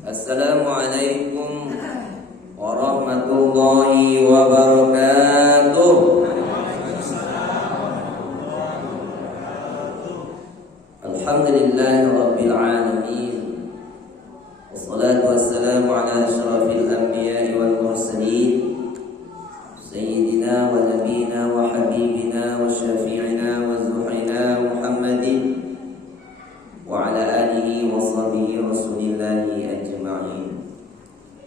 Assalamualaikum warahmatullahi wabarakatuh. Alhamdulillahi rabbil alamin. Wassalatu wassalamu ala asyrafil anbiya'i wal mursalin sayyidina wa nabiyina wa habibina wa syafi'ina wa zuhrina Muhammadin wa ala alihi wa sahbihi rasulillahi ajma'in.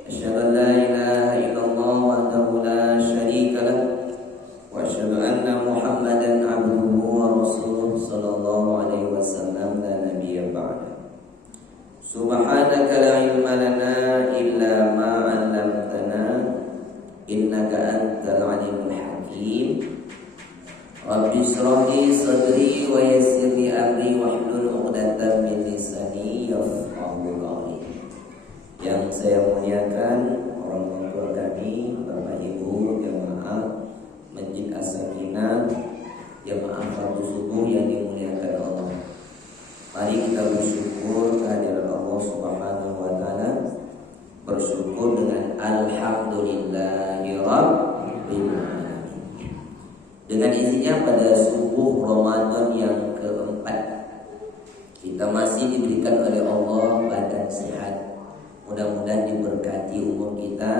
Asyhadu an la ilaha illallah wahdahu la syarika lah wa asyhadu anna Muhammadan abduhu wa rasuluh sallallahu alaihi wasallam la nabiyya ba'da. Subhanaka la ilma lana illa ma 'allamtana innaka antal alimul hakim. Rabbi shrah li sadri wa yassir li amri wahlul 'uqdatam min lisani yafqahu qawli. Yang saya muliakan orang tua kami, Bapak Ibu jemaah Masjid As-Sakinah, jemaah Fardu Subuh yang dimuliakan Allah. Mari kita bersyukur kehadirat Allah Subhanahu wa taala. Bersyukur dengan alhamdulillahi rabbil alamin. Dengan izinnya pada subuh Ramadan yang keempat, kita masih diberikan oleh Allah badan sehat. Mudah-mudahan diberkati umur kita,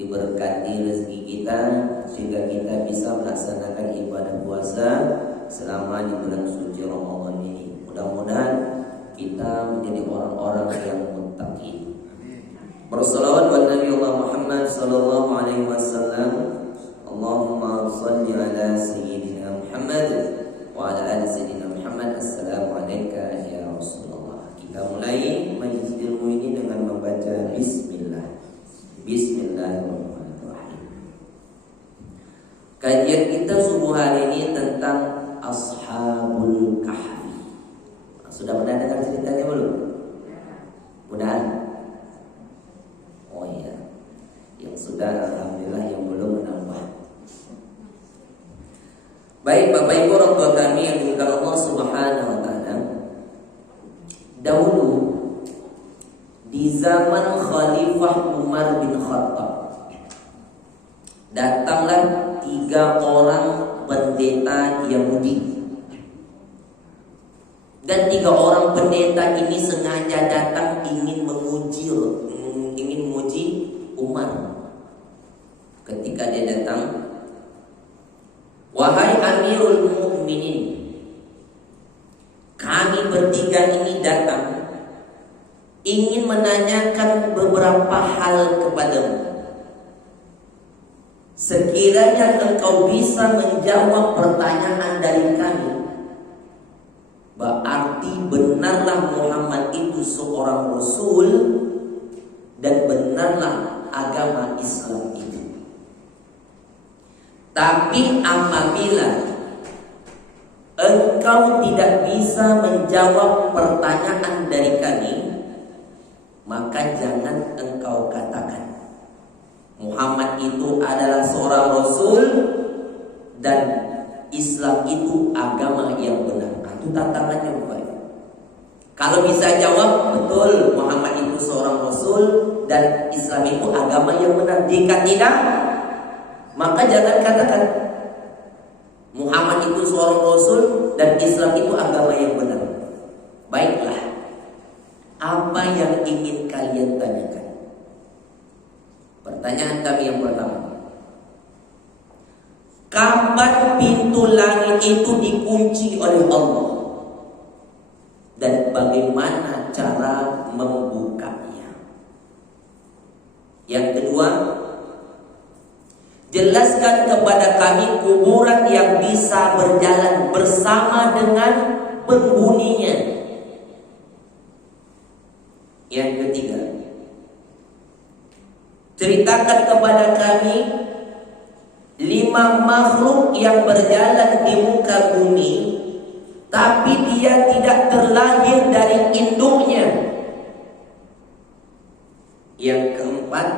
diberkati rezeki kita, sehingga kita bisa melaksanakan ibadah puasa selama di bulan suci Ramadan ini. Mudah-mudahan kita menjadi orang-orang yang muttaqin. Bersalawat buat Nabi Allah Muhammad sallallahu alaihi wasallam. Allahumma shalli ala sayyidina Muhammad wa ala ali sayyidina Muhammad. Assalamu alayka ya Rasulullah. Kita mulai majlis ilmu ini dengan membaca bismillah. Bismillahirrahmanirrahim. Kajian kita subuh hari ini tentang Ashabul Kahfi. Sudah pernah dengar ceritanya belum? Udah? Oh iya. Yang sudah alhamdulillah, yang belum menambah. Baik Bapak Ibu orang tua kami yang dimuliakan Allah Subhanahu wa taala. Dahulu di zaman Khalifah Umar bin Khattab, datanglah 3 orang pendeta Yahudi. Dan 3 orang pendeta ini sengaja datang ingin menguji Umar. Ketika dia datang, wahai Amirul Mukminin, kami bertiga ini datang ingin menanyakan beberapa hal kepadamu. Sekiranya engkau bisa menjawab pertanyaan dari kami, berarti benarlah Muhammad itu seorang Rasul dan benarlah agama Islam itu. Tapi apabila engkau tidak bisa menjawab pertanyaan dari kami, maka jangan engkau katakan Muhammad itu adalah seorang Rasul dan Islam itu agama yang benar. Itu tantangannya Bapak. Kalau bisa jawab betul Muhammad itu seorang Rasul dan Islam itu agama yang benar. Jika tidak, maka jangan katakan Muhammad itu seorang Rasul dan Islam itu agama yang benar. Baiklah, apa yang ingin kalian tanyakan? Pertanyaan kami yang pertama, kapan pintu langit itu dikunci oleh Allah? Dan bagaimana cara membukanya? Yang kedua, jelaskan kepada kami kuburan yang bisa berjalan bersama dengan penghuninya. Yang ketiga, ceritakan kepada kami 5 makhluk yang berjalan di muka bumi, tapi dia tidak terlahir dari induknya. Yang keempat,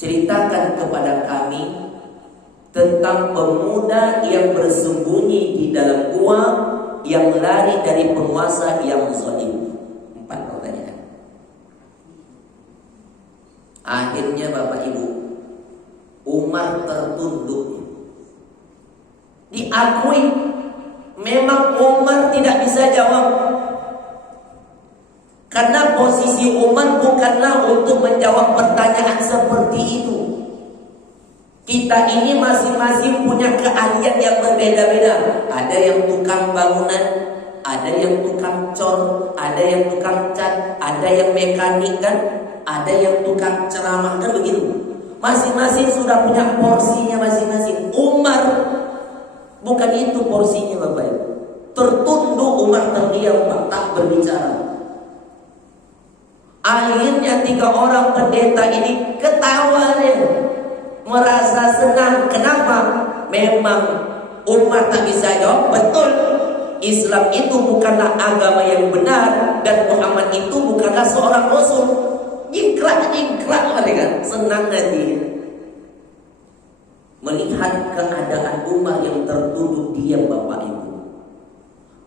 ceritakan kepada kami tentang pemuda yang bersembunyi di dalam gua yang lari dari penguasa yang zalim. 4 pertanyaan. Akhirnya Bapak Ibu, Umar tertunduk. Diakui memang Umar tidak bisa jawab. Karena posisi Umar bukanlah untuk menjawab pertanyaan seperti itu. Kita ini masing-masing punya keahlian yang berbeda-beda. Ada yang tukang bangunan, ada yang tukang cor, ada yang tukang cat, ada yang mekanik kan, ada yang tukang ceramah kan begitu. Masing-masing sudah punya porsinya masing-masing. Umar bukan itu porsinya Bapak Ibu. Tertunduk Umar terdiam, tak berbicara. Akhirnya 3 orang pendeta ini ketawa deh, merasa senang. Kenapa? Memang Umar tak bisa jawab. Betul, Islam itu bukanlah agama yang benar, dan Muhammad itu bukanlah seorang rasul. Jingkrak mereka, senang nanti melihat keadaan Umar yang tertunduk diam Bapak Ibu.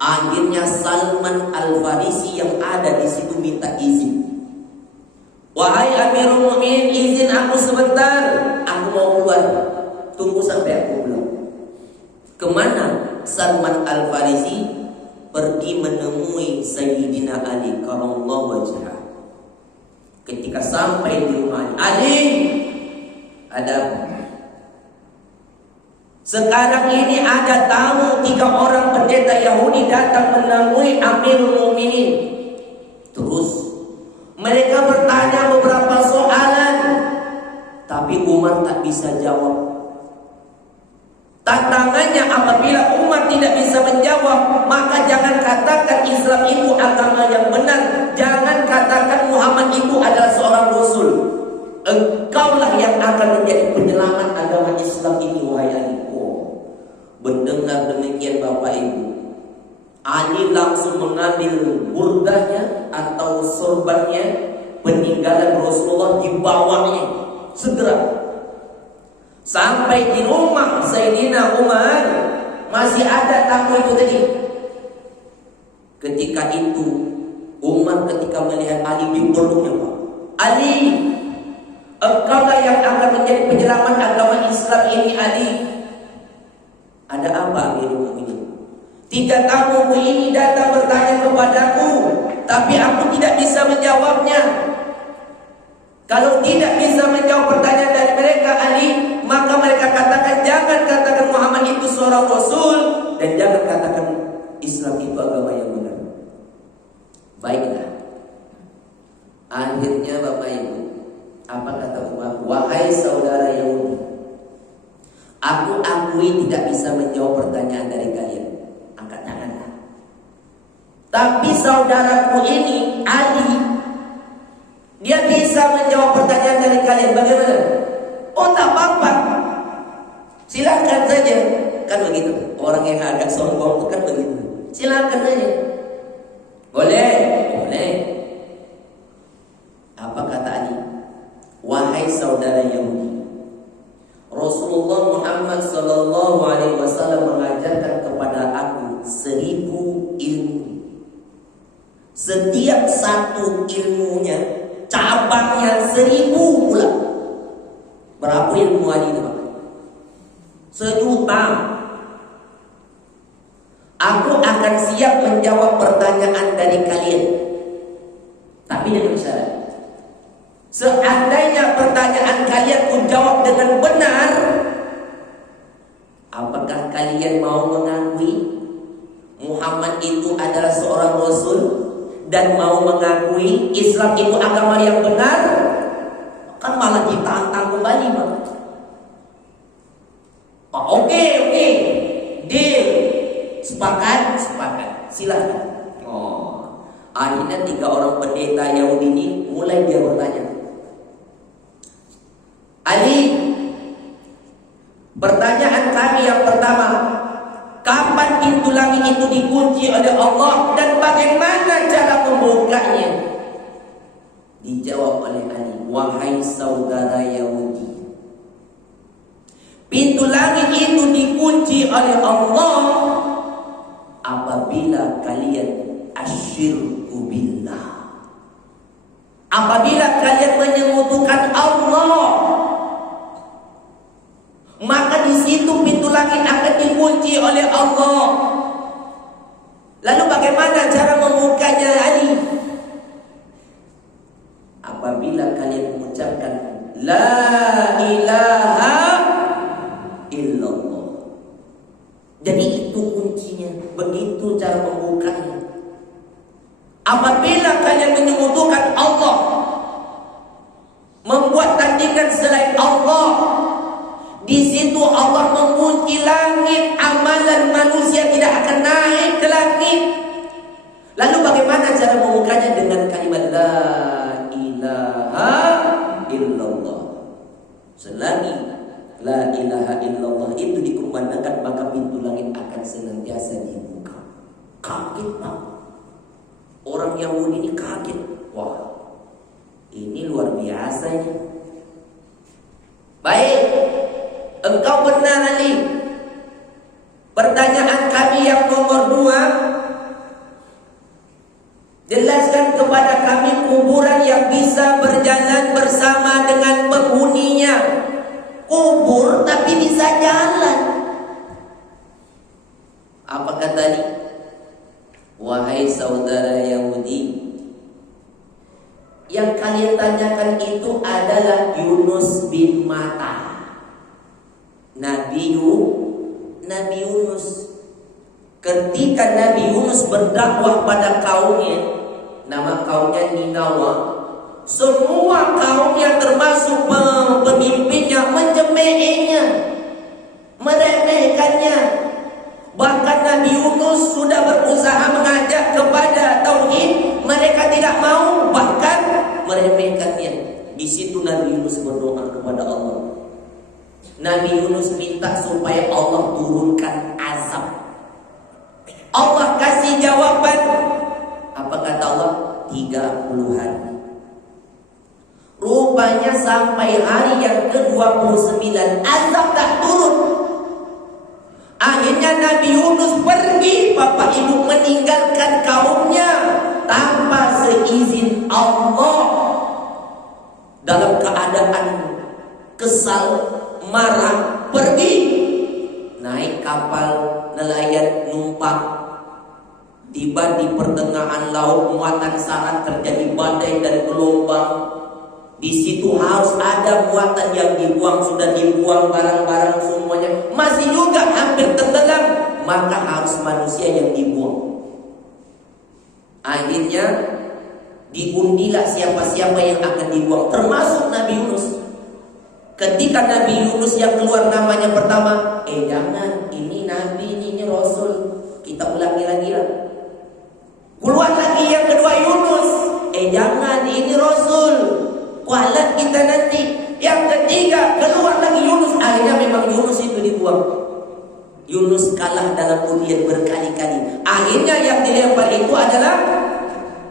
Akhirnya Salman Al-Farisi yang ada di situ minta izin. Wahai Amirul Mukminin, izin aku sebentar, aku mau keluar. Tunggu sampai aku pulang. Kemana Salman Al-Farisi? Pergi menemui Sayyidina Ali karramallahu wajhah. Ketika sampai di rumah Ali, ada apa? Sekarang ini ada tamu 3 orang pendeta Yahudi datang menemui Amirul Mukminin. Terus mereka bertanya beberapa soalan, tapi Umar tak bisa jawab. Tantangannya, apabila Umar tidak bisa menjawab, maka jangan katakan Islam itu agama yang benar. Jangan katakan Muhammad itu adalah seorang rasul. Engkaulah yang akan menjadi penyelamat agama Islam ini, wahai Ali. Mendengar demikian Bapak Ibu, Ali langsung mengambil burdahnya atau sorbannya peninggalan Rasulullah, dibawanya segera. Sampai di rumah Sayyidina Umar masih ada tamu itu tadi. Ketika itu Umar ketika melihat Ali dipeluknya, Pak. Ali, engkaulah yang akan menjadi penyelamat agama Islam ini, Ali. Ada apa Amirul Mukminin? 3 tamuku ini datang bertanya kepadaku, tapi aku tidak bisa menjawabnya. Kalau tidak bisa menjawab pertanyaan dari mereka, Ali, maka mereka katakan, jangan katakan Muhammad itu seorang rasul, dan jangan katakan Islam itu agama yang benar. Baiklah. Akhirnya Bapak Ibu, apa kata Umar? Wahai saudara Yahudi, aku akui tidak bisa menjawab pertanyaan dari kalian. Angkat tanganlah. Tapi saudaraku ini, Ali, dia bisa menjawab pertanyaan dari kalian. Bagaimana? Oh, tak apa-apa, silakan saja. Kan begitu. Orang yang agak sombong itu kan begitu. Silakan saja. Boleh, boleh. Apa kata Ali? Wahai saudara Yahudi, Rasulullah Muhammad sallallahu alaihi wasallam mengajarkan kepada aku 1000 ilmu. Setiap satu ilmunya, cabangnya 1000 pula. Berapa ilmu Ali itu, Pak? 1.000.000. Aku akan siap menjawab pertanyaan dari kalian, tapi dengan syarat. Seandainya pertanyaan kalian menjawab dengan benar, apakah kalian mau mengakui Muhammad itu adalah seorang rasul dan mau mengakui Islam itu agama yang benar? Kan malah ditantang kembali, Pak. Oh, oke, deal, sepakat, silakan. Oh, akhirnya 3 orang pendeta Yahudi ini mulai dia bertanya, Ali, pertanyaan kami yang pertama, kapan pintu langit itu dikunci oleh Allah dan bagaimana cara membukanya? Dijawab oleh Ali, wahai saudara Yahudi, pintu langit itu dikunci oleh Allah apabila kalian asyirku billah, Apabila kalian menyekutukan Allah, maka di situ pintu langit akan dikunci oleh Allah. Lalu bagaimana cara membukanya, Ali? Apabila kalian mengucapkan La ilaha illallah. Jadi itu kuncinya. Begitu cara membukanya. Apabila kalian menyekutukan Allah, membuat tandingan selain Allah, di situ Allah mengunci langit. Amalan manusia tidak akan naik ke langit. Lalu bagaimana cara membukanya? Dengan kalimat La ilaha illallah. Selagi La ilaha illallah itu dikumandangkan, maka pintu langit akan senantiasa dibuka. Kaget Pak. Orang Yahudi ini kaget. Wah, ini luar biasa ini. Baik, engkau benar, Ali. Pertanyaan kami yang nomor 2, jelaskan kepada kami kuburan yang bisa berjalan bersama dengan penghuninya. Kubur tapi bisa jalan. Apa kata dia? Wahai saudara Yahudi, yang kalian tanyakan itu adalah Yunus bin Matta, Nabi Yunus. Ketika Nabi Yunus berdakwah pada kaumnya, nama kaumnya Ninawa, semua kaumnya termasuk pemimpinnya menjemehnya, meremehkannya. Bahkan Nabi Yunus sudah berusaha mengajak kepada tauhid, mereka tidak mau, bahkan meremehkannya. Di situ Nabi Yunus berdoa kepada Allah. Nabi Yunus minta supaya Allah turunkan azab. Allah kasih jawaban. Apa kata Allah? 30 hari. Rupanya sampai hari yang ke-29 azab tak turun. Akhirnya Nabi Yunus pergi, Bapak Ibu, meninggalkan kaumnya tanpa seizin Allah, dalam keadaan kesal, marah, pergi. Naik kapal nelayan, numpang, tiba di pertengahan laut, muatan syarat, terjadi badai dan gelombang. Di situ harus ada muatan yang dibuang, sudah dibuang barang-barang semuanya, masih juga hampir tenggelam, maka harus manusia yang dibuang. Akhirnya diundilah siapa-siapa yang akan dibuang, termasuk Nabi Yunus. Ketika Nabi Yunus yang keluar namanya pertama, jangan, ini Nabi, ini Rasul. Kita ulangi lagi lah. Keluar lagi yang kedua Yunus, jangan, ini Rasul. Kualat kita nanti. Yang ketiga keluar lagi Yunus. Akhirnya memang Yunus itu dibuang. Yunus kalah dalam ujian berkali-kali. Akhirnya yang dilempar itu adalah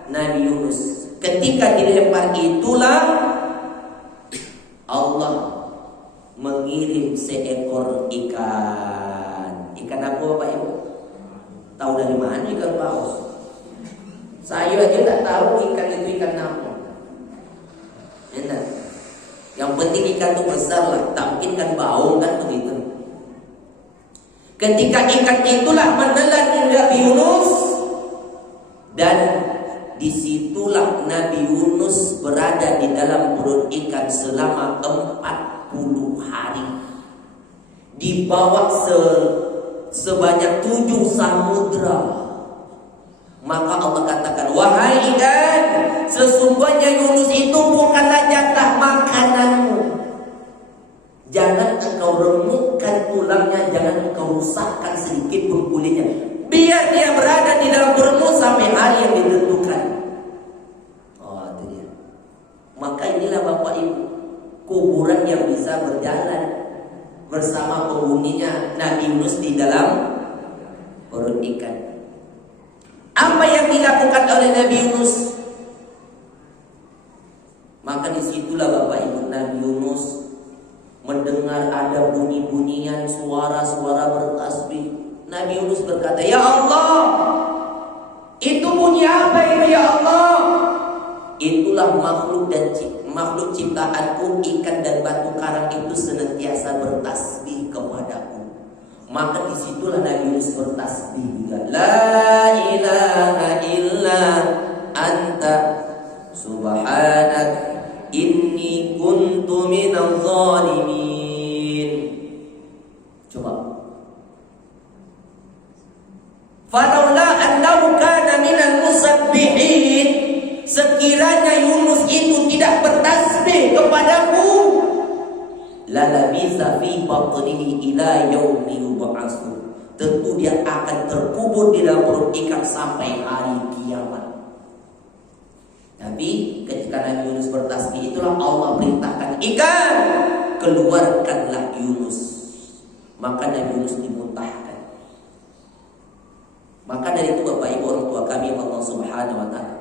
Nabi Yunus. Ketika dilempar itulah Allah mengirim seekor ikan. Ikan apa Bapak Ibu? Tahu dari mana ikan paus? Saya aja tak tahu ikan itu ikan apa. Enak. Yang penting ikan itu besar lah, tak mungkin kan bau kan begitu. Ketika ikan itulah menelan Nabi Yunus, dan disitulah Nabi Yunus berada di dalam perut ikan selama 40 hari, dibawa sebanyak 7 samudra. Maka Allah katakan, wahai ikan, sesungguhnya Yunus itu bukanlah jatah makananmu. Jangan engkau remukkan tulangnya, jangan engkau rusakkan sedikit pun kulitnya. Biar dia berada di dalam perutmu sampai hari yang ditentukan. Oh, itu dia. Maka inilah Bapak Ibu, kuburan yang bisa berjalan bersama penghuninya Nabi Yunus di dalam perut ikan. Apa yang dilakukan oleh Nabi Yunus? Maka disitulah Bapak Ibu, Nabi Yunus mendengar ada bunyi-bunyian, suara-suara bertasbih. Nabi Yunus berkata, ya Allah, itu bunyi apa itu ya Allah? Itulah makhluk makhluk ciptaanku, ikan dan batu karang itu senantiasa bertasbih kepadaku. Maka disitulah Nabi Yunus bertasbih juga. La ilaha illa anta subhanak inni kuntu minadh dhalimin. Coba. Falaula annahu kana minal musabbihin, sekiranya Yunus itu tidak bertasbih kepadaku, lalabisa fi batnihi ila yaumi yub'atsun, tentu dia akan terkubur di dalam perut ikan sampai hari kiamat. Tapi ketika Nabi Yunus bertasbih, itulah Allah perintahkan ikan, keluarkanlah Yunus. Maka Nabi Yunus dimuntahkan. Maka dari itu Bapak Ibu orang tua kami Allah Subhanahu wa taala,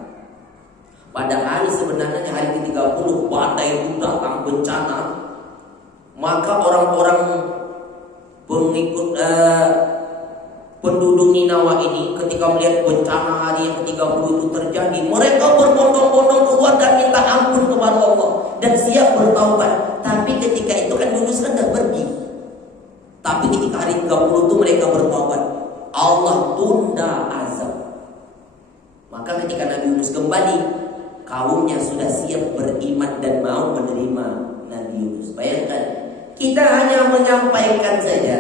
pada hari sebenarnya hari ke-30 badai itu datang bencana, maka orang-orang pengikut penduduk Ninawa ini ketika melihat bencana hari yang ke-30 itu terjadi, mereka berbondong-bondong keluar dan minta ampun kepada Allah dan siap bertaubat. Tapi ketika itu kan Yunus kan dah pergi. Tapi ketika hari ke-30 itu mereka bertaubat, Allah tunda azab. Maka ketika Nabi Yunus kembali, kaumnya sudah siap beriman dan mau menerima Nabi Yunus. Bayangkan, kita hanya menyampaikan saja.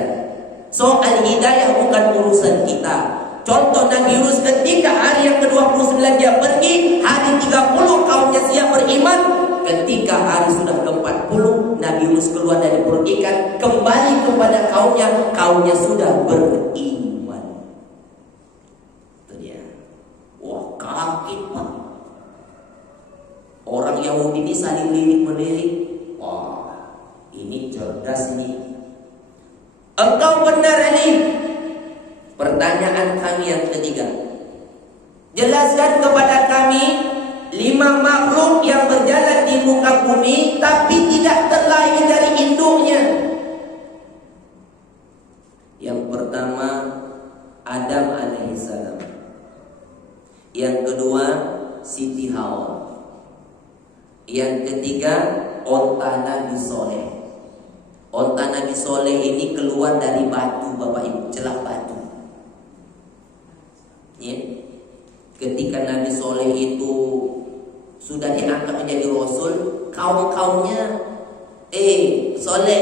Soal hidayah bukan urusan kita. Contoh Nabi Yunus ketika hari yang ke-29 dia pergi, hari 30 kaumnya siap beriman. Ketika hari sudah ke-40 Nabi Yunus keluar dari perut ikan, kembali kepada kaumnya sudah beriman. Itu dia. Wah, kaget Pak. Orang Yahudi ini saling lirik-melirik. Wah, ini cerdas ini. Engkau benar ini. Pertanyaan kami yang ketiga, jelaskan kepada kami 5 makhluk yang berjalan di muka bumi tapi tidak terlahir dari induknya. Yang pertama Adam alaihissalam. Yang kedua Siti Hawa. Yang ketiga onta Nabi Soleh. Onta Nabi Soleh ini keluar dari batu Bapak Ibu, celah batu. Ya. Ketika Nabi Soleh itu sudah diangkat menjadi Rasul, kaum-kaumnya, Soleh,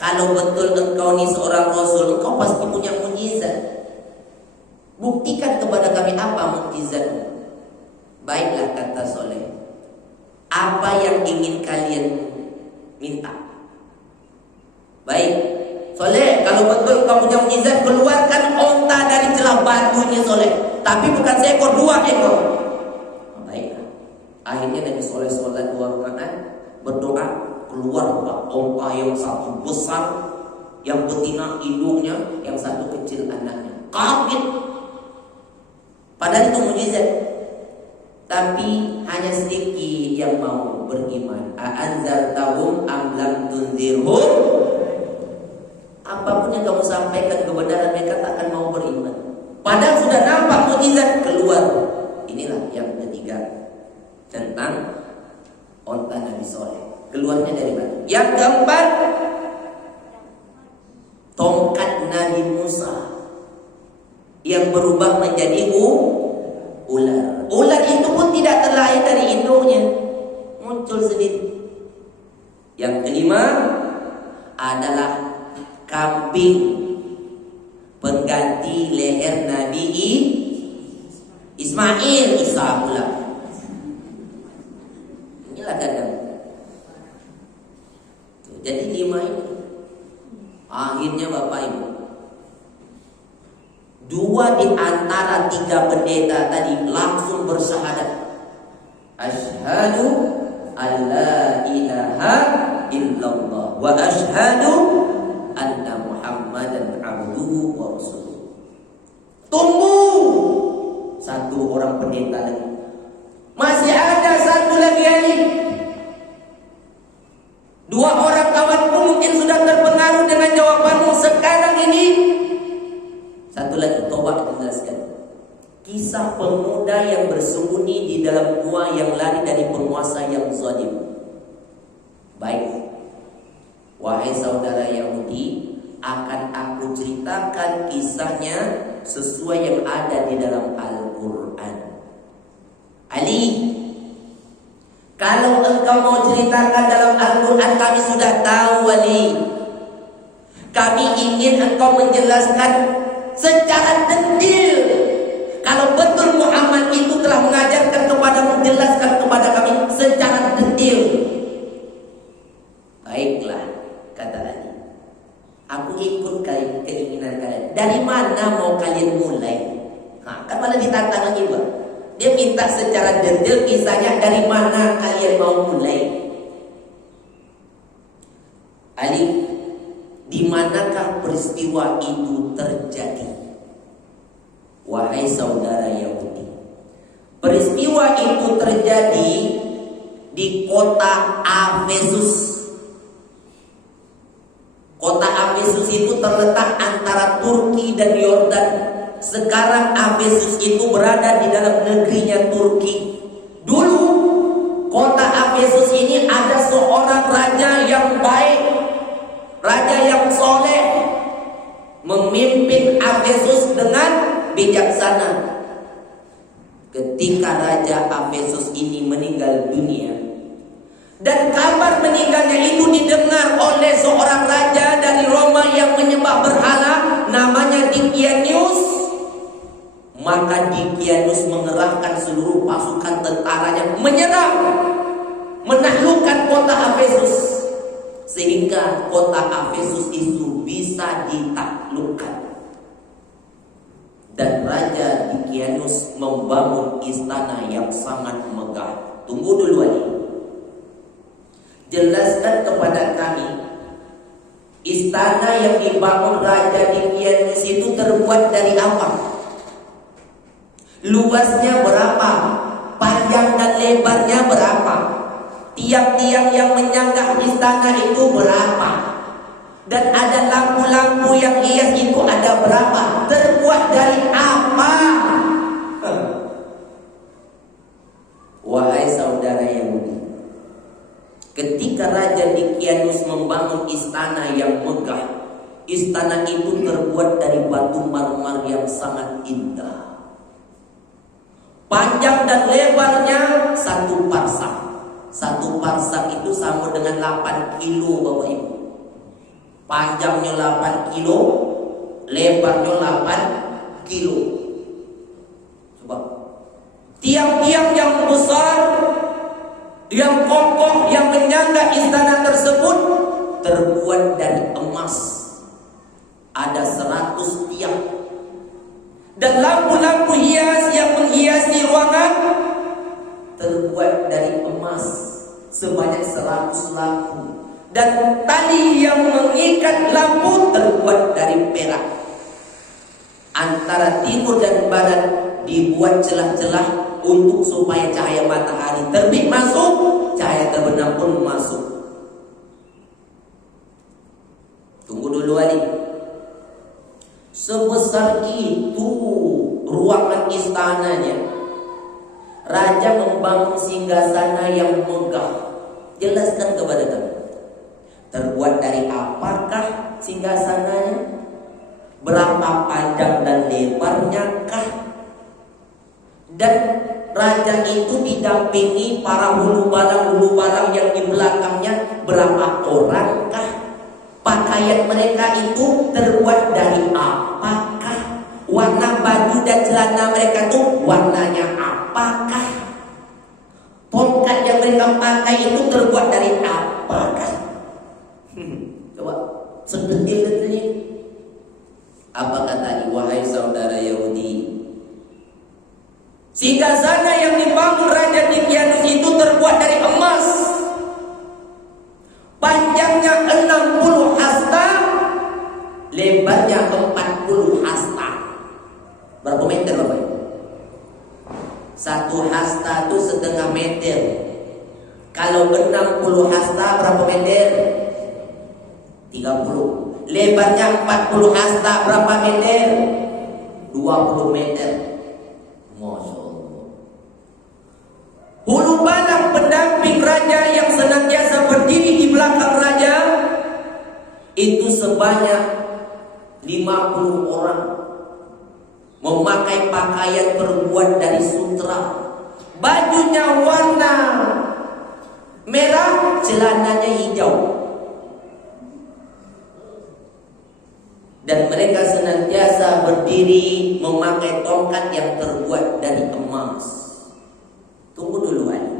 kalau betul engkau ini seorang Rasul, engkau pasti punya mukjizat. Buktikan kepada kami apa mukjizatmu. Baiklah kata Soleh, apa yang ingin kalian minta? Baik, Soleh, kalau betul engkau punya mukjizat, keluarkan onta dari celah batunya Soleh. Tapi bukan seekor, 2 ekor. Baiklah. Akhirnya Nabi Soleh sholat 2 rakaat, berdoa, keluar onta yang satu besar, yang betina induknya, yang satu kecil anaknya. Kaget. Padahal itu mukjizat. Tapi hanya sedikit yang mau beriman. A'anzartahum am lam tunzirhum? Apapun yang kamu sampaikan kebenaran, mereka tak akan mau beriman. Padahal sudah nampak mukjizat keluar. Inilah yang ketiga tentang onta Nabi Soleh, keluarnya dari batu. Yang keempat, tongkat Nabi Musa yang berubah menjadi ular. Ular itu pun tidak terlahir dari induknya, muncul sendiri. Yang kelima adalah kambing pengganti leher Nabi Ismail, Isa pula. Inilah kadang. Jadi 5 ini. Akhirnya Bapak Ibu, 2 di antara 3 pendeta tadi langsung bersyahadat, asyhadu alla ilaha illallah wa asyhadu anna Muhammadan abduhu wa rasuluh. Tunggu, 1 orang pendeta lagi. Masih ada 1 lagi ini. 2 orang kawanku mungkin sudah terpengaruh dengan jawabanmu sekarang ini. 1 lagi, coba dijelaskan. Kisah pemuda yang bersembunyi di dalam gua yang lari dari Baik, wahai saudara Yahudi, akan aku ceritakan kisahnya sesuai yang ada di dalam Al-Quran. Ali, kalau engkau mau ceritakan dalam Al-Quran, kami sudah tahu, Ali. Kami ingin engkau menjelaskan secara detail. Kalau betul Muhammad itu telah mengajarkan kepada, menjelaskan kepada kami secara detail. Baiklah, kata Ali, aku ikut keinginan kalian. Dari mana mau kalian mulai? Kan malah ditantang lagi, Pak. Dia minta secara detail kisahnya, dari mana kalian mau mulai? Ali, di manakah peristiwa itu terjadi? Wahai saudara Yahudi, peristiwa itu terjadi di kota Efesus. Kota Efesus itu terletak antara Turki dan Yordan. Sekarang Efesus itu berada di dalam negerinya Turki. Dulu kota Efesus ini ada seorang raja yang baik, raja yang soleh, memimpin Efesus dengan bijaksana. Ketika raja Efesus ini meninggal dunia, dan kabar meninggalnya itu didengar oleh seorang raja dari Roma yang menyembah berhala, namanya Dikianus. Maka Dikianus mengerahkan seluruh pasukan tentaranya menyerang, menaklukkan kota Efesus, sehingga kota Efesus itu bisa ditaklukkan. Dan Raja Dikianus membangun istana yang sangat megah. Tunggu dulu, Ali. Jelaskan kepada kami, istana yang dibangun Raja Dikianus itu terbuat dari apa? Luasnya berapa? Panjang dan lebarnya berapa? Tiang-tiang yang menyanggah istana itu berapa? Dan ada lampu-lampu yang hias itu ada berapa? Terbuat dari apa? Wahai saudara Yahudi, ketika Raja Dikianus membangun istana yang megah, istana itu terbuat dari batu marmer yang sangat indah. Panjang dan lebarnya 1 parsak. 1 parsak itu sama dengan 8 kilo, Bapak Ibu. Panjangnya 8 kilo, lebarnya 8 kilo. Coba. Tiang-tiang yang besar, yang kokoh, yang menyangga istana tersebut terbuat dari emas. Ada 100 tiang. Dan lampu-lampu hias yang menghiasi ruangan terbuat dari emas sebanyak 100 lampu. Dan tali yang mengikat lampu terbuat dari perak. Antara timur dan barat dibuat celah-celah untuk supaya cahaya matahari terbit masuk, cahaya terbenam pun masuk. Tunggu dulu, Ali. Sebesar itu ruangan istananya. Raja membangun singgasana yang megah. Jelaskan kepada kami, terbuat dari apakah singgasananya? Berapa panjang dan lebarnya kah? Dan raja itu didampingi para hulu balang yang di belakangnya. Berapa orang kah? Pakaian mereka itu terbuat dari apakah? Warna baju dan celana mereka itu warnanya apakah? Tongkat yang mereka pakai itu terbuat dari apakah? Coba sedetil-detilnya. Apa kata wahai saudara Yahudi? Singgasana yang dibangun Raja Dikianus itu terbuat dari emas. Panjangnya 60 hasta, lebarnya 40 hasta. Berapa meter, Bapak? 1 hasta itu setengah meter. Kalau 60 hasta berapa meter? 30. Lebarnya 40 hasta berapa meter? 20 meter. Masya Allah. Hulu balang pendamping raja yang senantiasa berdiri di itu sebanyak 50 orang, memakai pakaian terbuat dari sutra, bajunya warna merah, celananya hijau, dan mereka senantiasa berdiri memakai tongkat yang terbuat dari emas. Tunggu dulu aja.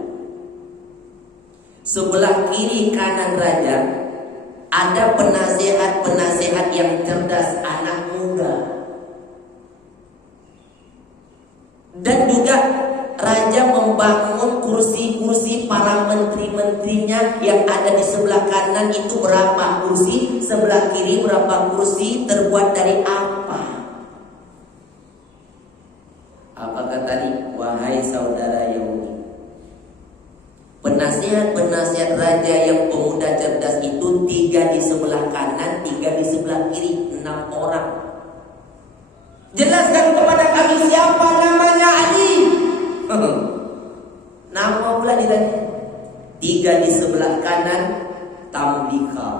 Sebelah kiri kanan raja ada penasehat-penasehat yang cerdas, anak muda. Dan juga raja membangun kursi-kursi para menteri-menterinya yang ada di sebelah kanan itu berapa kursi, sebelah kiri berapa kursi, terbuat dari apa? Apakah tadi, wahai saudara Yahudi, penasihat-penasihat raja yang pemuda cerdas itu 3 di sebelah kanan, 3 di sebelah kiri, 6 orang. Jelaskan kepada kami siapa namanya Ali. Nama pula ditanya. 3 di sebelah kanan, Tamlika,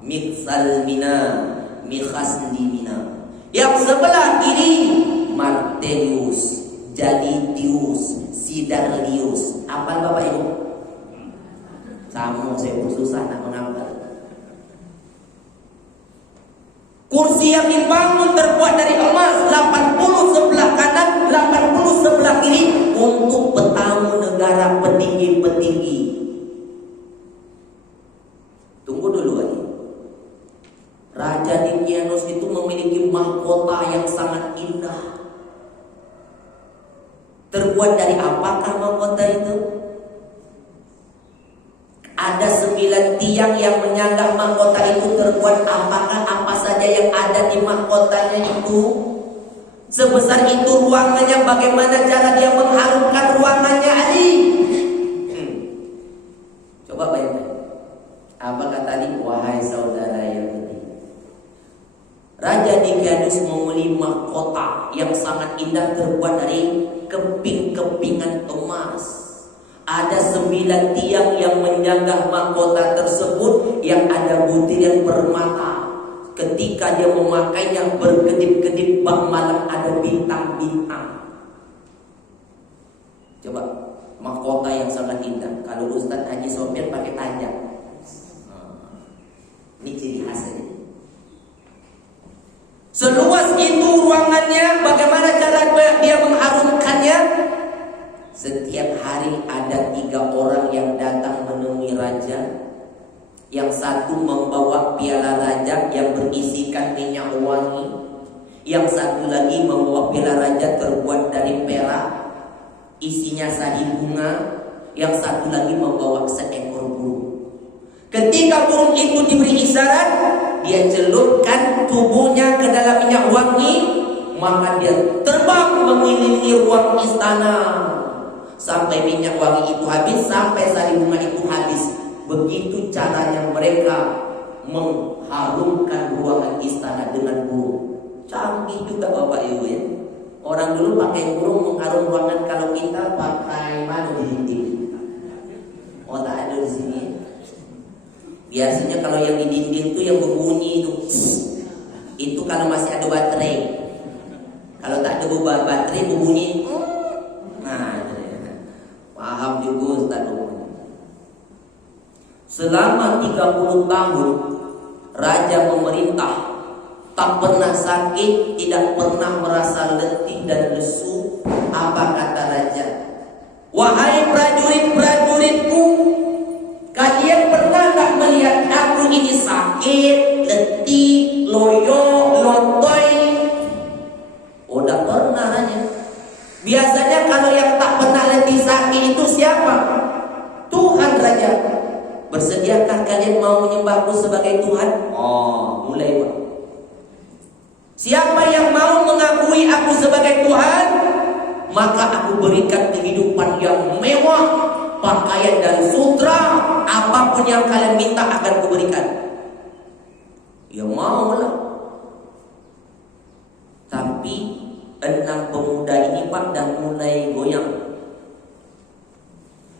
Miksalmina, Mikhasdimina. Yang sebelah kiri, Martelius, Jalidius, Sidarlius. Apa Bapak Ibu? Kamu saya pun susah nak menghafal. Kursi yang dibangun terbuat dari emas, 80 sebelah kanan, 80 sebelah kiri, untuk petamu negara petinggi-petinggi. Tunggu dulu lagi. Raja Dikianus itu memiliki mahkota yang sangat indah. Terbuat dari apakah mahkota itu? Ada 9 tiang yang menyanggah mahkota itu terbuat apakah, apa saja yang ada di mahkotanya itu. Sebesar itu ruangannya, bagaimana cara dia mengharumkan ruangannya Ali? Coba bayangkan. Apa kata tadi, wahai saudara Yahudi, Raja Dikianus memiliki mahkota yang sangat indah terbuat dari keping-kepingan emas. Ada 9 tiang yang menyanggah mahkota tersebut yang ada butiran permata. Ketika dia memakainya berkedip-kedip, bak malam ada bintang-bintang. Coba, mahkota yang sangat indah. Kalau Ustaz Haji Sopir pakai tajam. Ini ciri khasnya. Seluas itu ruangannya, bagaimana cara dia mengharumkannya? Setiap hari ada 3 orang yang datang menemui raja. Yang satu membawa piala raja yang berisikan minyak wangi. Yang satu lagi membawa piala raja terbuat dari perak, isinya sari bunga. Yang satu lagi membawa seekor burung. Ketika burung itu diberi isyarat, dia celupkan tubuhnya ke dalam minyak wangi, maka dia terbang mengelilingi ruang istana sampai minyak wangi itu habis, sampai sari bunga itu habis. Begitu caranya mereka mengharumkan ruangan istana dengan burung. Canggih juga Bapak Ibu ya. Orang dulu pakai burung mengharum ruangan, kalau kita pakai mana di dinding. Oh tak ada di sini. Biasanya kalau yang di dinding itu yang berbunyi itu kalau masih ada baterai. Kalau tak ada baterai berbunyi. Nah, paham juga Ustaz. Selama 30 tahun raja memerintah, tak pernah sakit, tidak pernah merasa letih dan lesu. Apa kata raja? Wahai prajurit-prajuritku, kalian pernah tak melihat aku ini sakit, letih, loyo, lotoy? Oh, tak pernah raja. Biasanya kalau yang tak pernah letih sakit itu siapa? Tuhan raja. Bersediakah kalian mau menyembahku sebagai Tuhan? Oh, mulai Pak. Siapa yang mau mengakui aku sebagai Tuhan, maka aku berikan kehidupan yang mewah, pakaian dan sutra, apapun yang kalian minta akan kuberikan. Ya maulah. Tapi 6 pemuda ini Pak dan mulai goyang.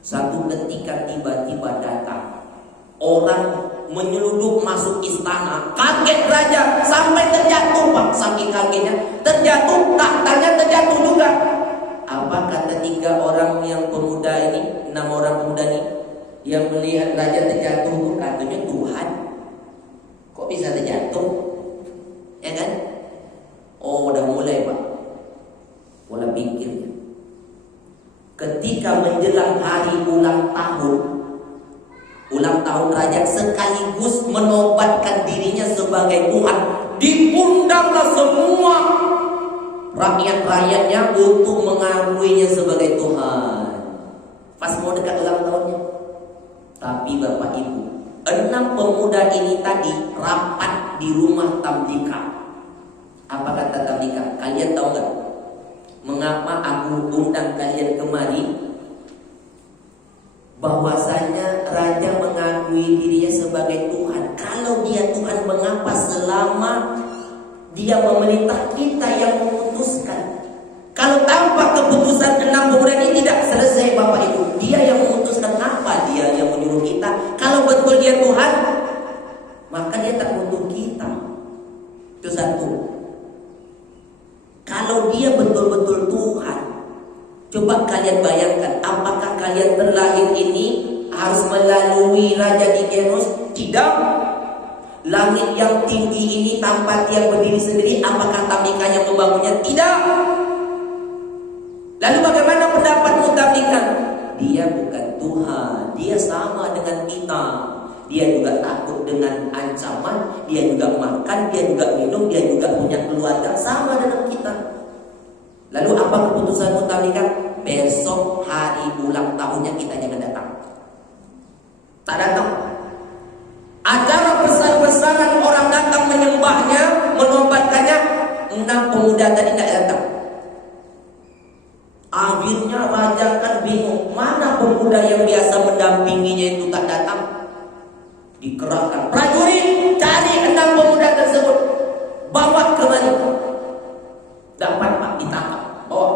Satu ketika tiba-tiba datang orang menyeluduk masuk istana. Kaget raja sampai terjatuh, Pak. Saking kagetnya terjatuh, tahtanya terjatuh juga. Apa kata 3 orang yang pemuda ini, 6 orang pemuda ini yang melihat raja terjatuh itu? Katanya, Tuhan, kok bisa terjatuh? Ya kan? Oh, udah mulai, Pak, pola pikirnya. Ketika menjelang hari ulang tahun raja, sekaligus menobatkan dirinya sebagai Tuhan, diundanglah semua rakyat-rakyatnya untuk mengakuinya sebagai Tuhan. Pas mau dekat ulang tahunnya. Tapi Bapak Ibu, 6 pemuda ini tadi rapat di rumah Tamlika. Apa kata Tamlika? Kalian tahu gak mengapa aku undang kalian kemari? Bahwasanya raja mengakui dirinya sebagai Tuhan. Kalau dia Tuhan, mengapa selama dia memerintah kita yang memutuskan? Kalau tanpa keputusan 6 pemuda ini tidak selesai, Bapak Ibu. Dia yang memutuskan, apa dia yang menyuruh kita? Kalau betul dia Tuhan, maka dia tak butuh kita. Itu satu. Kalau dia betul-betul Tuhan, coba kalian bayangkan, apakah kalian terlahir ini harus melalui Raja Dikaenos? Tidak. Langit yang tinggi ini tanpa dia berdiri sendiri, apakah Tamlika yang membangunnya? Tidak. Lalu bagaimana pendapatmu Tamlika? Dia bukan Tuhan, dia sama dengan kita. Dia juga takut dengan ancaman, dia juga makan, dia juga minum, dia juga punya keluarga, sama dengan kita. Lalu apa keputusanmu Tamlika? Besok hari ulang tahunnya kita jangan datang. Tak datang. Acara besar-besaran orang datang menyembahnya, menobatkannya, 6 pemuda tadi tidak datang. Akhirnya raja kan bingung, mana pemuda yang biasa mendampinginya itu tak datang. Dikerahkan prajurit, cari 6 pemuda tersebut, bawa kemari. Dapat, Pak, ditangkap, bawa.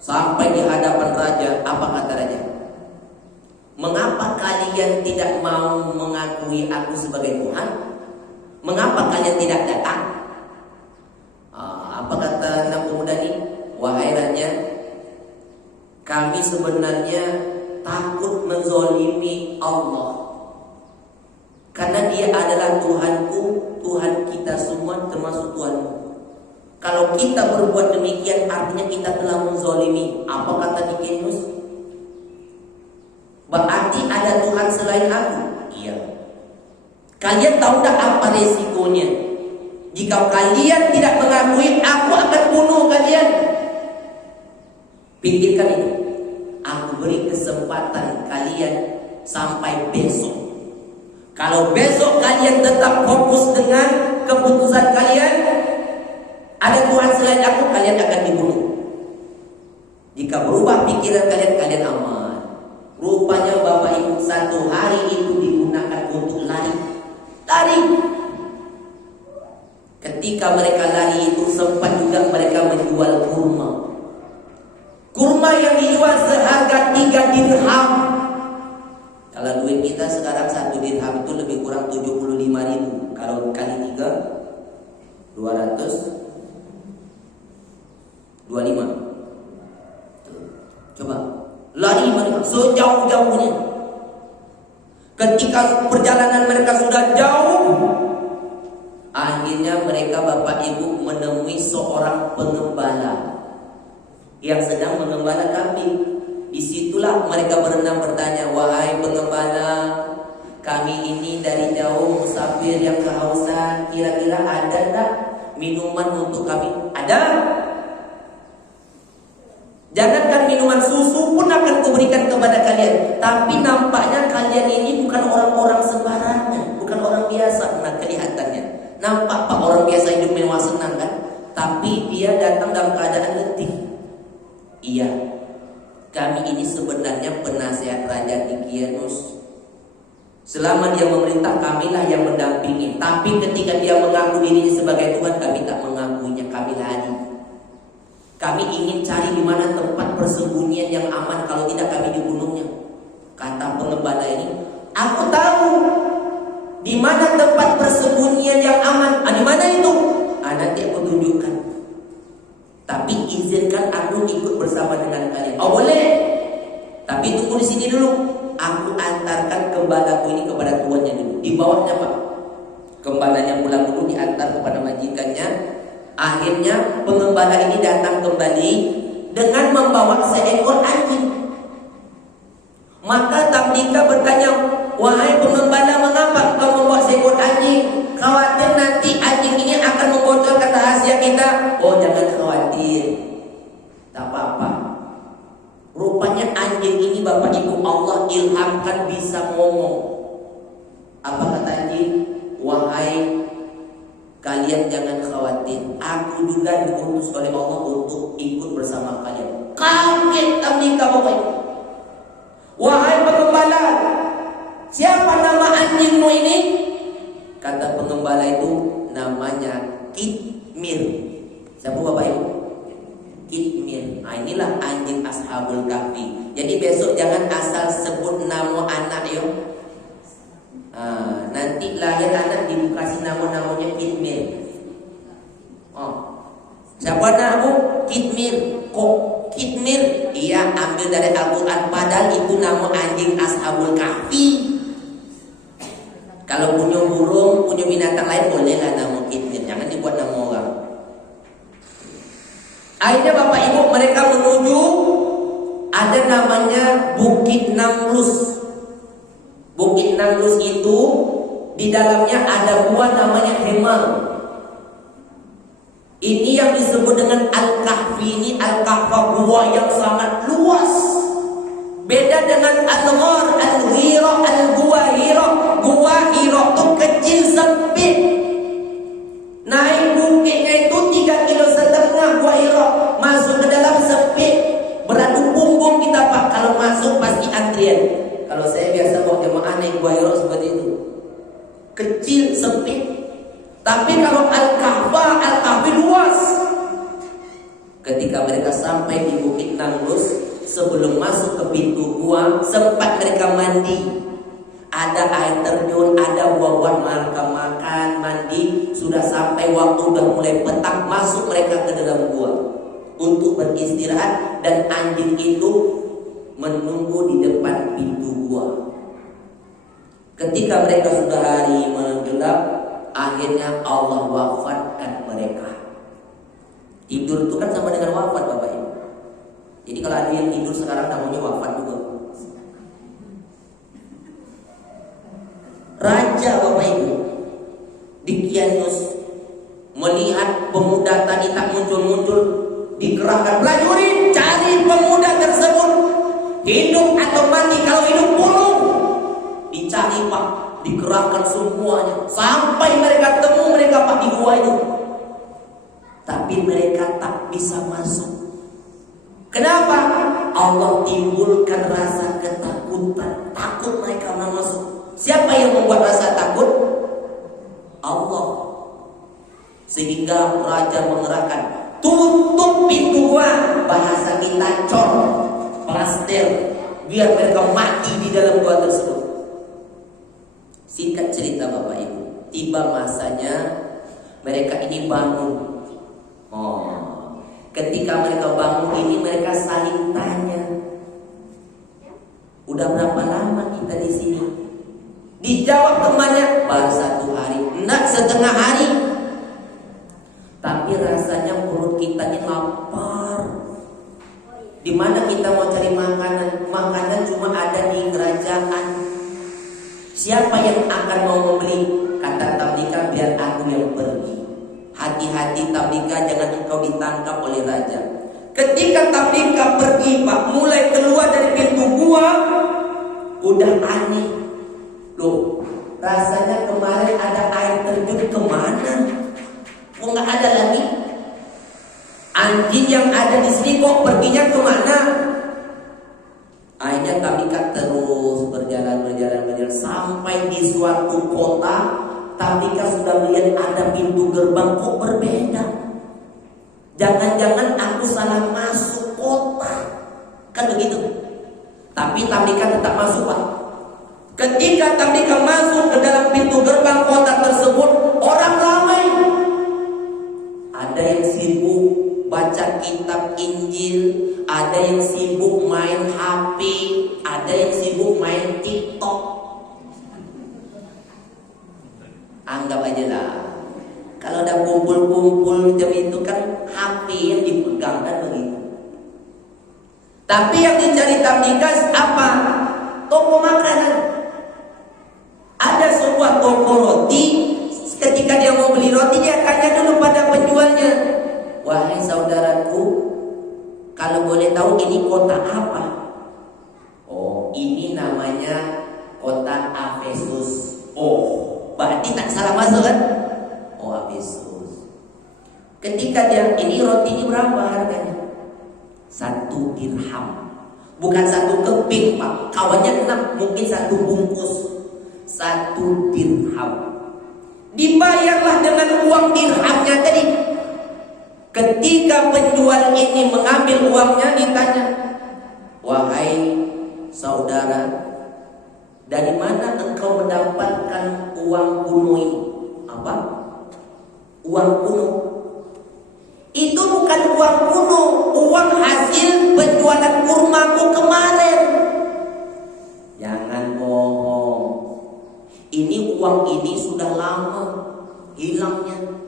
Sampai di hadapan raja, apa kata raja? Mengapa kalian tidak mau mengakui aku sebagai Tuhan? Mengapa kalian tidak datang? Apa kata 6 pemuda ini? Wahai raja, kami sebenarnya takut menzolimi Allah. Karena dia adalah Tuhanku, Tuhan kita semua, termasuk Tuhanmu. Kalau kita berbuat demikian, artinya kita telah menzolimi. Apa kata Dikaenos? Berarti ada Tuhan selain aku? Iya. Kalian tahu tak apa resikonya? Jika kalian tidak mengakui, aku akan bunuh kalian. Pikirkan itu. Aku beri kesempatan kalian sampai besok. Kalau besok kalian tetap fokus dengan keputusan kalian, ada Tuhan selain aku, kalian akan dibunuh. Jika berubah pikiran kalian, kalian aman. Rupanya Bapak Ibu, 1 hari itu digunakan untuk lari. Ketika mereka lari itu, sempat juga mereka menjual kurma. Kurma yang dijual seharga 3 dirham. Kalau duit kita sekarang 1 dirham itu lebih kurang 75.000. Kalau kali 3, 225. Coba lari mereka sejauh-jauhnya. Ketika perjalanan mereka sudah jauh, akhirnya mereka Bapak Ibu menemui seorang pengembala yang sedang mengembala kambing. Disitulah mereka berenam bertanya, wahai pengembala, kami ini dari jauh musafir yang kehausan, kira-kira ada tak minuman untuk kami? Ada. Jangankan minuman, susu pun akan kuberikan kepada kalian. Tapi nampaknya kalian ini bukan orang-orang sembarangan, bukan orang biasa. Nah, kelihatannya nampak Pak orang biasa hidup mewah senang kan? Tapi dia datang dalam keadaan letih. Iya, kami ini sebenarnya penasihat Raja Dikaenos. Selama dia memerintah, kamilah yang mendampingi. Tapi ketika dia mengaku dirinya sebagai Tuhan, kami tak mengakuinya, kami lari. Kami ingin cari di mana tempat persembunyian yang aman, kalau tidak kami dibunuhnya. Kata pengembala ini, aku tahu Tapi tunggu di sini dulu. Aku antarkan gembalaku ini kepada tuannya dulu. Dibawanya Pak. Gembalanya pulang dulu, diantar kepada majikannya. Akhirnya pengembala ini datang kembali dengan membawa seekor anjing. Maka Tabdika bertanya, wahai pengembala, mengapa kau membawa seekor anjing? Khawatir nanti anjing ini akan membocorkan rahasia kita. Oh, jangan khawatir, tak apa-apa. Rupanya anjing ini Bapak Ibu Allah ilhamkan bisa ngomong. Apa kata anjing? Wahai kalian jangan khawatir, aku juga diutus oleh Allah untuk ikut bersama kalian. Kaget Tabdika Bapak Ibu. Wahai pengembala, siapa nama anjingmu ini? Kata pengembala itu, namanya Kitmir. Siapa Bapak Ibu? Kitmir. Nah, inilah anjing Ashabul Kahfi. Jadi besok jangan asal sebut nama anak yo. Nanti lahir anak dikasih namanya Kitmir. Oh, siapa namamu? Kitmir. Kok Kitmir? Iya, ambil dari Al-Quran. Padahal itu nama anjing Ashabul Kahfi. Kalau punya burung, punya binatang lain bolehlah nama Kitmir. Jangan dibuat nama orang. Akhirnya Bapak Ibu mereka menuju ada namanya Bukit Namlus. Bukit Namlus itu di dalamnya ada gua namanya Hemar. Ini yang disebut dengan Al-Kahfi. Ini Al-Kahfa, gua yang sangat luas. Beda dengan Al-Ghar, Al-Hira, Al-Gua Hira. Gua Hira itu kecil sempit. Naik bukitnya itu 3,5 kilo Gua Hira. Masuk ke dalam sempit. Beradu punggung kita Pak. Kalau masuk pasti antrian. Kalau saya biasa bawa jemaah naik Gua Hira seperti itu. Kecil, sempit. Tapi kalau Al-Kahfi luas. Ketika mereka sampai di Bukit Namlus, sebelum masuk ke pintu gua, sempat mereka mandi. Ada air terjun, ada buah-buah, mereka makan, mandi. Sudah sampai waktu udah mulai petang, masuk mereka ke dalam gua untuk beristirahat. Dan anjing itu menunggu di depan pintu gua. Ketika mereka sudah hari menggelap, akhirnya Allah wafatkan mereka. Tidur itu kan sama dengan wafat Bapak Ibu. Jadi kalau ada yang tidur sekarang namanya wafat juga. Raja Bapak Ibu Dickianus melihat pemuda tadi tak muncul-muncul, dikerahkan prajurit cari pemuda tersebut, hidup atau mati. Kalau hidup bunuh. Dicari Pak, dikerahkan semuanya sampai mereka temu mereka Pak di gua itu. Tapi mereka tak bisa masuk. Kenapa? Allah timbulkan rasa ketakutan, takut mereka masuk. Siapa yang membuat rasa takut? Allah. Sehingga raja mengerahkan, tutup pintu gua, bahasa kita cor, plaster, biar mereka mati di dalam gua tersebut. Singkat cerita Bapak Ibu, tiba masanya mereka ini bangun. Ketika mereka bangun ini, mereka saling tanya, udah berapa lama kita di sini? Dijawab temannya, baru 1 hari, enggak setengah hari. Tapi rasanya perut kita ini lapar. Di mana kita mau cari makanan? Makanan cuma ada di kerajaan. Siapa yang akan mau membeli? Kata Tabdika, biar aku yang pergi. Hati-hati Tabdika, jangan engkau ditangkap oleh raja. Ketika Tabdika pergi Pak, mulai keluar dari pintu gua, udah aneh. Loh, rasanya kemarin ada air terjun, kemana? Kok nggak ada lagi? Anjing yang ada di sini kok perginya kemana? Akhirnya Tabdika terus berjalan sampai di suatu kota. Tabdika sudah melihat ada pintu gerbang kok berbeda. Jangan-jangan aku salah masuk kota, kan begitu. Tapi Tabdika tetap masuk Pak. Ketika Tabdika masuk ke dalam pintu gerbang kota tersebut, orang ramai. Ada yang sibuk baca baca kitab Injil, ada yang sibuk main HP, ada yang sibuk main TikTok. Anggap aja lah, kalau udah kumpul-kumpul jam itu kan HP yang dipegang kan begitu. Tapi yang dicari tabdikas apa? Toko makanan. Ada sebuah toko roti. Ketika dia mau beli roti, dia tanya dulu pada penjualnya, wahai saudaraku, kalau boleh tahu ini kota apa? Oh, ini namanya kota Efesus. Oh, berarti tak salah masuk kan? Oh, Efesus. Ketika dia, ini roti ini berapa harganya? 1 dirham. Bukan 1 keping, Pak. Kawannya 6, mungkin 1 bungkus. 1 dirham. Dibayarlah dengan uang dirhamnya tadi. Ketika penjual ini mengambil uangnya, ditanya, wahai saudara, dari mana engkau mendapatkan uang kuno ini? Apa? Uang kuno. Itu bukan uang kuno, uang hasil penjualan kurmaku kemarin. Jangan bohong. Ini uang ini sudah lama hilangnya.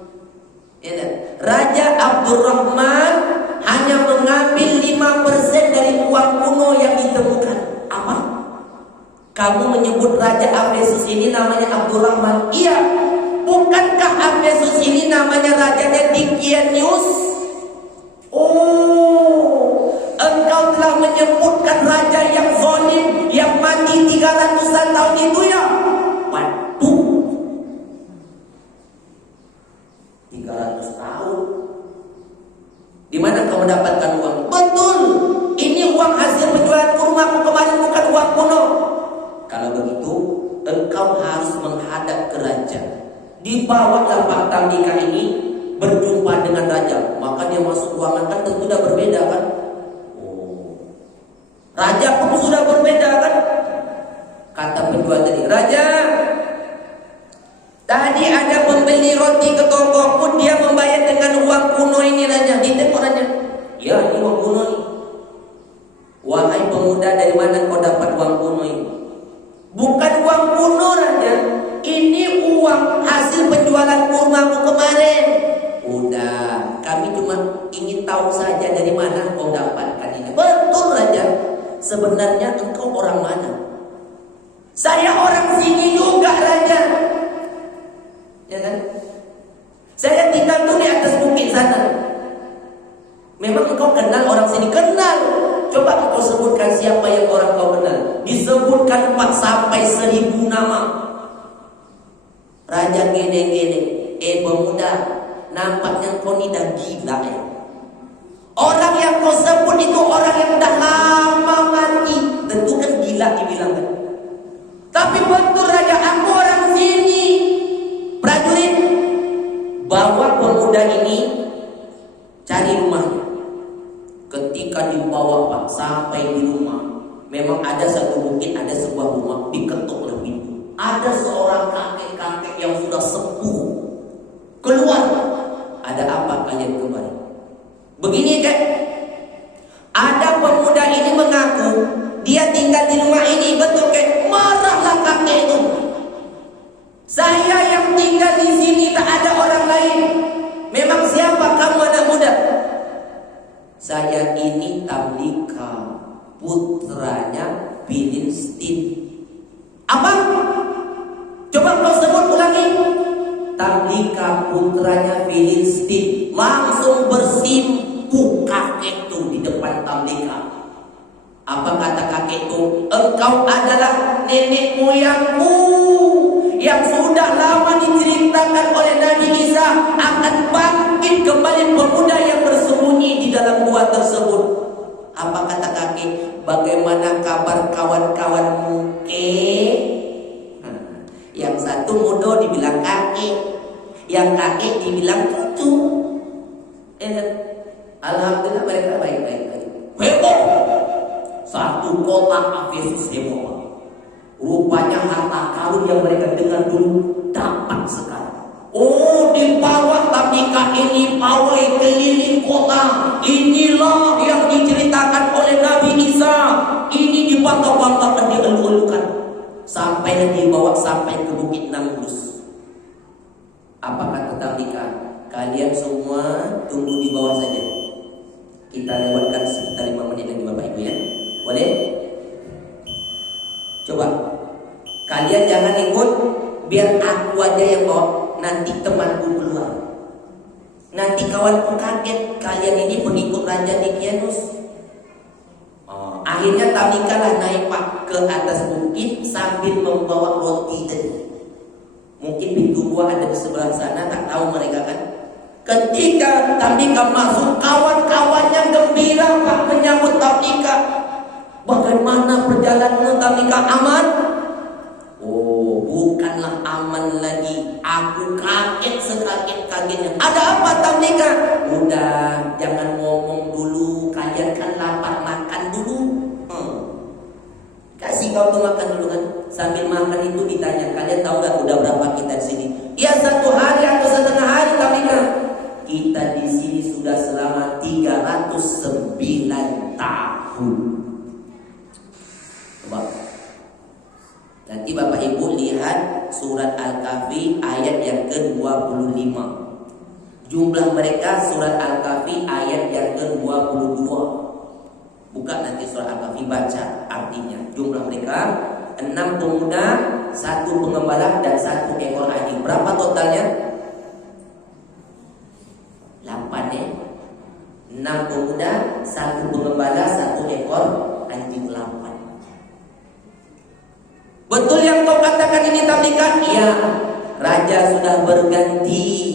Ya, Raja Abdurrahman hanya mengambil 5% dari uang kuno yang ditemukan. Apa? Kamu menyebut Raja Efesus ini namanya Abdurrahman? Iya. Bukankah Efesus ini namanya rajanya Dikianius? Oh, engkau telah menyebutkan raja yang zalim yang mati 300-an tahun itu ya? Waduh, 300 tahun. Di mana kau mendapatkan uang? Betul, ini uang hasil penjualan kurma kemarin, bukan uang kuno. Kalau begitu, engkau harus menghadap ke raja. Dibawalah Pak Tandika ini berjumpa dengan raja. Maka dia masuk ruangan, kan tentu sudah berbeda kan? Oh, raja pun sudah berbeda kan? Kata penjual tadi, raja, tadi ada pembeli roti ke tokoku, dia membayar dengan uang kuno ini raja. Ditengok raja, ya ini uang kuno ini. Wahai pemuda, dari mana kau dapat uang kuno ini? Bukan uang kuno raja, ini uang hasil penjualan kurmaku kemarin. Udah, kami cuma ingin tahu saja dari mana kau dapatkan ini. Betul raja, sebenarnya engkau orang mana? Saya orang sini juga raja. Ya kan? Saya tinggal tuh di atas bukit sana. Memang engkau kenal orang sini? Kenal. Coba engkau sebutkan siapa yang orang kau kenal. Disebutkan 4 sampai 1000 nama. Raja gede-gede. Pemuda, nampaknya kau ni dah gila ya. Orang yang kau sebut itu orang yang dah lama mati. Tentu kan gila dibilang kan. Tapi betul raja, aku orang sini. Prajurit, bawa pemuda ini, cari rumahnya. Ketika dibawa Pak sampai di rumah, memang ada satu bukit, ada sebuah rumah diketuk oleh pintu. Ada seorang kakek-kakek yang sudah sepuh keluar. Ada apa kalian kembali? Begini kan? Ada pemuda ini mengaku dia tinggal di rumah ini, betul kan? Marahlah kakek itu. Saya yang tinggal di sini, tak ada orang lain. Memang siapa kamu anak muda? Saya ini Tamlika, putranya Filistin. Apa? Coba kau sebut ulangi. Tamlika, putranya Filistin. Langsung bersimpuh kakek itu di depan Tamlika. Apa kata kakek itu? Engkau adalah nenek moyangku yang sudah lama diceritakan oleh Nabi Isa akan bangkit kembali pemuda yang bersembunyi di dalam gua tersebut. Apa kata kakek? Bagaimana kabar kawan-kawanmu? Yang satu muda dibilang kakek, yang kakek dibilang cucu. Alhamdulillah mereka baik-baik. Heboh. Satu kota Efesus heboh. Rupanya harta karun yang mereka dengar dulu dapat sekarang. Oh, dibawa tabika ini pawai keliling kota. Inilah yang diceritakan oleh Nabi Isa. Ini dibangga-banggakan, dielu-elukan. Sampai dibawa sampai ke Bukit Namrus. Apa kata tabika? Kalian semua tunggu di bawah saja. Kita lewatkan sekitar 5 menit lagi Bapak Ibu ya. Boleh? Coba. Kalian jangan ikut, biar aku aja yang bawa. Nanti temanku keluar. Nanti kawanku kaget, kalian ini pengikut Raja Dickianus. Akhirnya tabikalah naik pak ke atas bukit sambil membawa roti tadi. Mungkin pintu gua ada di sebelah sana, tak tahu mereka kan. Ketika tabika masuk, kawan-kawannya gembira pak menyambut tabika. Bagaimana perjalanan tabika? Aman? Oh, bukanlah aman lagi. Aku kaget sekaget-kagetnya. Ada apa tabika? Udah, jangan ngomong dulu. Kalian kan lapar, makan dulu. Kasih kau tuh makan dulu kan. Sambil makan itu ditanya, kalian tahu gak udah berapa kita di sini? Ya 1 hari atau setengah hari tabika. Kita di sini sudah selama 309 tahun. Coba. Nanti Bapak Ibu lihat surat Al-Kahfi ayat yang ke-25. Jumlah mereka surat Al-Kahfi ayat yang ke-22. Buka nanti surat Al-Kahfi, baca artinya. Jumlah mereka 6 pemuda, 1 pengembala dan 1 ekor anjing. Berapa totalnya? 8 ya. 6 pemuda, 1 pengembala, 1 ekor anjing, 8. Betul yang kau katakan ini tabika? Iya. Raja sudah berganti.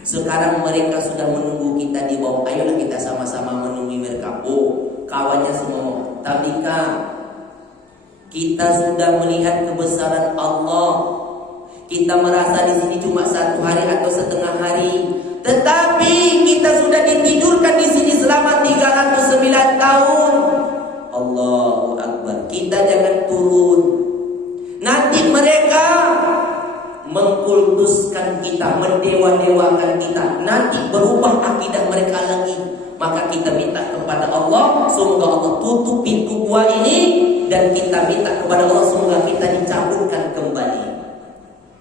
Sekarang mereka sudah menunggu kita di bawah. Ayolah kita sama-sama menunggu mereka. Oh, kawannya semua tabika. Kita sudah melihat kebesaran Allah. Kita merasa di sini cuma 1 hari atau setengah hari. Tetapi kita sudah ditidurkan di sini selama 309 tahun. Allahu Akbar. Kita jangan turun. Nanti mereka mengkultuskan kita, mendewa-dewakan kita. Nanti berubah akidah mereka lagi. Maka kita minta kepada Allah, semoga Allah tutup pintu gua ini, dan kita minta kepada Allah semoga kita dicabutkan kembali.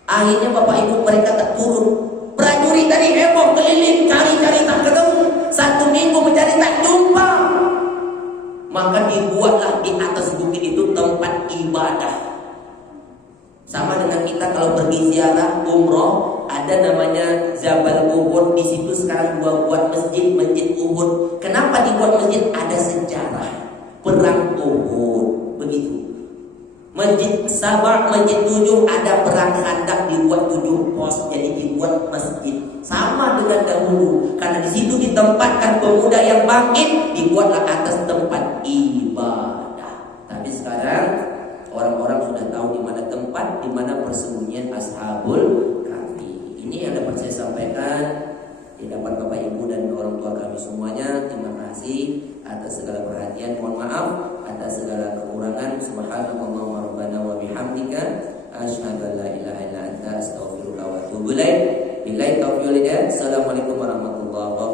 Akhirnya Bapak Ibu mereka tak turun. Prajurit tadi heboh keliling cari-cari tak ketemu. 1 minggu mencari tak jumpa. Maka dibuatlah di atas bukit itu tempat ibadah. Sama dengan kita kalau pergi ziarah umroh, ada namanya Jabal Uhud. Di situ sekarang buat masjid Uhud. Kenapa dibuat masjid? Ada sejarah perang Uhud. Begitu. Masjid Sabah, Masjid 7 ada perang Khandaq, dibuat 7 pos, jadi dibuat masjid. Sama dengan dahulu, karena di situ ditempatkan pemuda yang bangkit, dibuatlah atas tempat ibadah. Tapi sekarang orang-orang sudah tahu di mana tempat, di mana persembunyian Ashabul Kahfi. Ini yang dapat saya sampaikan. Dapat Bapak Ibu dan orang tua kami semuanya, terima kasih atas segala perhatian. Mohon maaf atas segala kekurangan. Subhanallah rabbana wa bihamdika asyhadu an la ilaha illa anta astaghfiruka wa atubu ilaik. Billahi taufiq wal hidayah. Assalamualaikum warahmatullahi wabarakatuh.